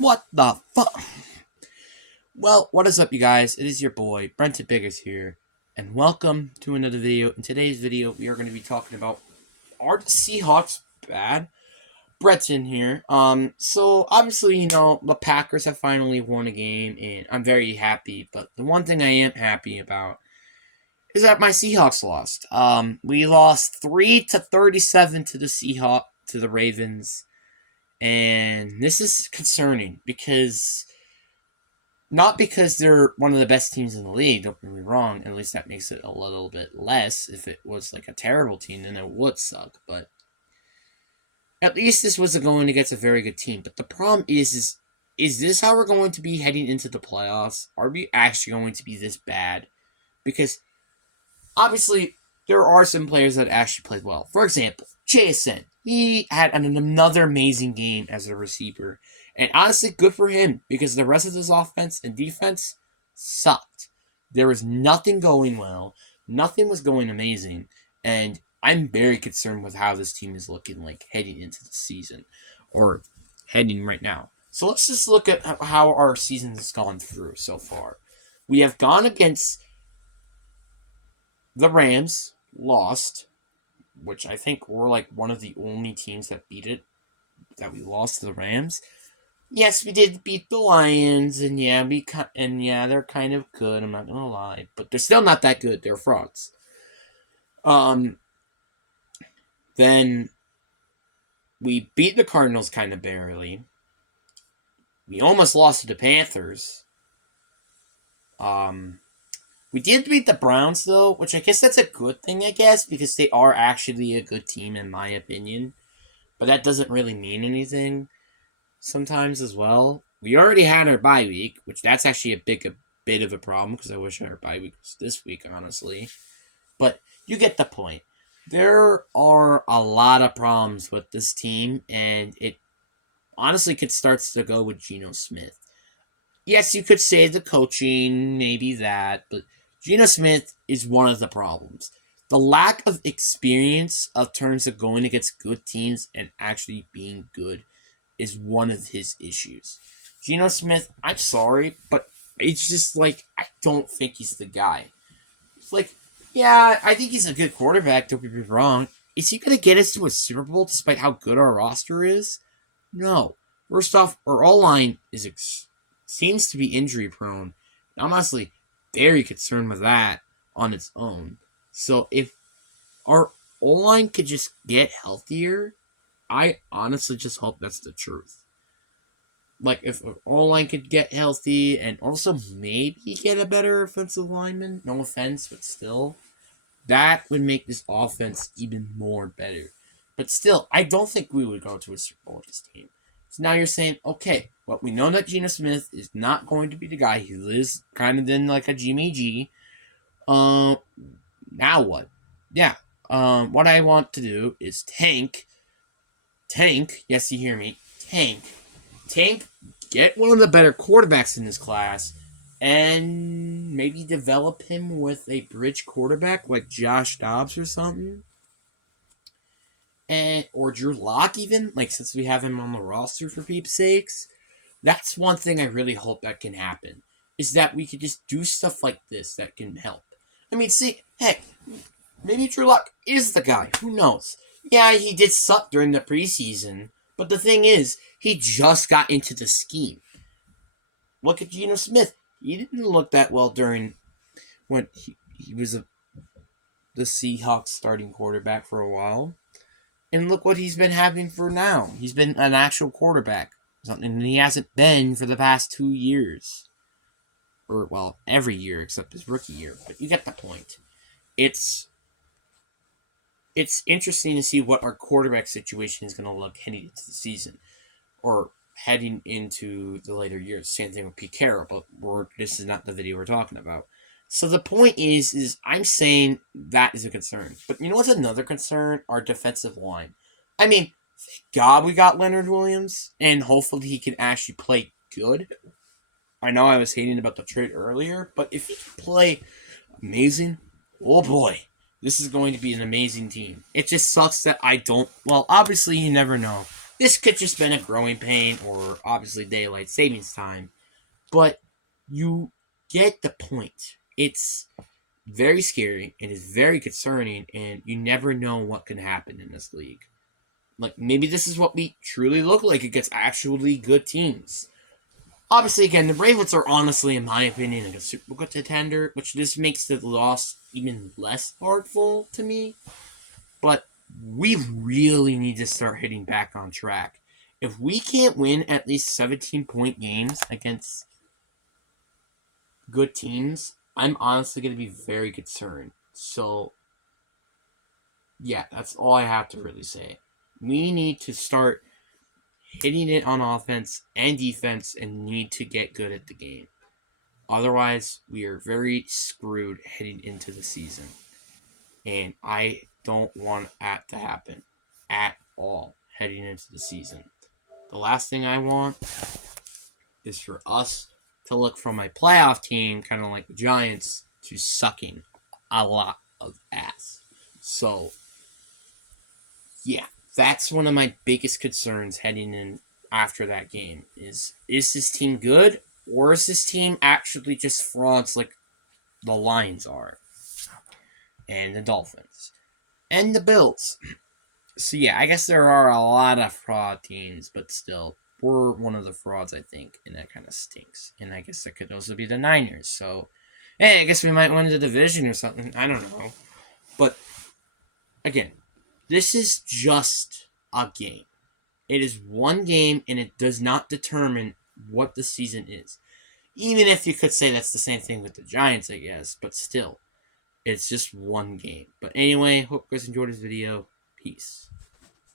What the fuck? Well, what is up, you guys? It is your boy, Brenton Biggers here, and welcome to another video. In today's video, we are going to be talking about, are the Seahawks bad? Brenton here. So obviously, the Packers have finally won a game, and I'm very happy, but the one thing I am happy about is that my Seahawks lost. We lost 3-37 to the to the Ravens, and this is concerning because not because they're one of the best teams in the league, don't get me wrong. At least that makes it a little bit less. If it was like a terrible team, then it would suck. But at least this was going against a very good team. But the problem is this how we're going to be heading into the playoffs? Are we actually going to be this bad? Because obviously there are some players that actually played well. For example, JSN. He had another amazing game as a receiver. And honestly, good for him because the rest of his offense and defense sucked. There was nothing going well. Nothing was going amazing. And I'm very concerned with how this team is looking like heading into the season or heading right now. So let's just look at how our season has gone through so far. We have gone against the Rams, lost, which I think we're like one of the only teams that beat it, that we lost to the Rams. Yes, we did beat the Lions, and they're kind of good. I'm not gonna lie, but they're still not that good. They're frauds. Then we beat the Cardinals kind of barely. We almost lost to the Panthers. We did beat the Browns though, which I guess that's a good thing, I guess, because they are actually a good team in my opinion. But that doesn't really mean anything sometimes as well. We already had our bye week, which that's actually a bit of a problem because I wish our bye week was this week, honestly. But you get the point. There are a lot of problems with this team, and it honestly could start to go with Geno Smith. Yes, you could say the coaching, maybe that, but Geno Smith is one of the problems. The lack of experience of terms of going against good teams and actually being good is one of his issues. Geno Smith, I'm sorry, but it's just like, I don't think he's the guy. It's like, yeah, I think he's a good quarterback, don't get me wrong. Is he going to get us to a Super Bowl despite how good our roster is? No. First off, our O-line seems to be injury prone. I'm honestly very concerned with that on its own. So if our O-line could just get healthier, I honestly just hope that's the truth. Like, if our O-line could get healthy and also maybe get a better offensive lineman, no offense, but still, that would make this offense even more better. But still, I don't think we would go to a Super Bowl with this team. So now you're saying, okay, well, we know that Geno Smith is not going to be the guy. He lives kind of in like a Jimmy G. Now what? Yeah. What I want to do is tank. Yes, you hear me. Tank. Get one of the better quarterbacks in this class, and maybe develop him with a bridge quarterback like Josh Dobbs or something. Or Drew Lock even, like, since we have him on the roster for peeps' sakes. That's one thing I really hope that can happen, is that we could just do stuff like this that can help. I mean, see, heck, maybe Drew Lock is the guy. Who knows? Yeah, he did suck during the preseason, but the thing is, he just got into the scheme. Look at Geno Smith. He didn't look that well during when he was the Seahawks starting quarterback for a while. And look what he's been having for now. He's been an actual quarterback. Something he hasn't been for the past 2 years. Or, well, every year except his rookie year. But you get the point. It's interesting to see what our quarterback situation is going to look heading into the season. Or heading into the later years. Same thing with Pete Carroll, but this is not the video we're talking about. So the point is I'm saying that is a concern. But you know what's another concern? Our defensive line. I mean, thank God we got Leonard Williams, and hopefully he can actually play good. I know I was hating about the trade earlier, but if he can play amazing, oh boy, this is going to be an amazing team. It just sucks that I don't, well, obviously you never know. This could just been a growing pain or obviously daylight savings time, but you get the point. It's very scary. It is very concerning, and you never know what can happen in this league. Like, maybe this is what we truly look like against actually good teams. Obviously, again, the Ravens are honestly, in my opinion, like a Super Bowl contender, which just makes the loss even less hurtful to me. But we really need to start hitting back on track. If we can't win at least 17-point games against good teams, I'm honestly going to be very concerned. So, yeah, that's all I have to really say. We need to start hitting it on offense and defense and need to get good at the game. Otherwise, we are very screwed heading into the season. And I don't want that to happen at all heading into the season. The last thing I want is for us to look from a playoff team, kind of like the Giants, to sucking a lot of ass. So, yeah, that's one of my biggest concerns heading in after that game is this team good, or is this team actually just frauds like the Lions are, and the Dolphins, and the Bills? So yeah, I guess there are a lot of fraud teams, but still, we're one of the frauds, I think, and that kind of stinks. And I guess that could also be the Niners. So, hey, I guess we might win the division or something. I don't know. But, again, this is just a game. It is one game, and it does not determine what the season is. Even if you could say that's the same thing with the Giants, I guess. But still, it's just one game. But anyway, hope you guys enjoyed this video. Peace.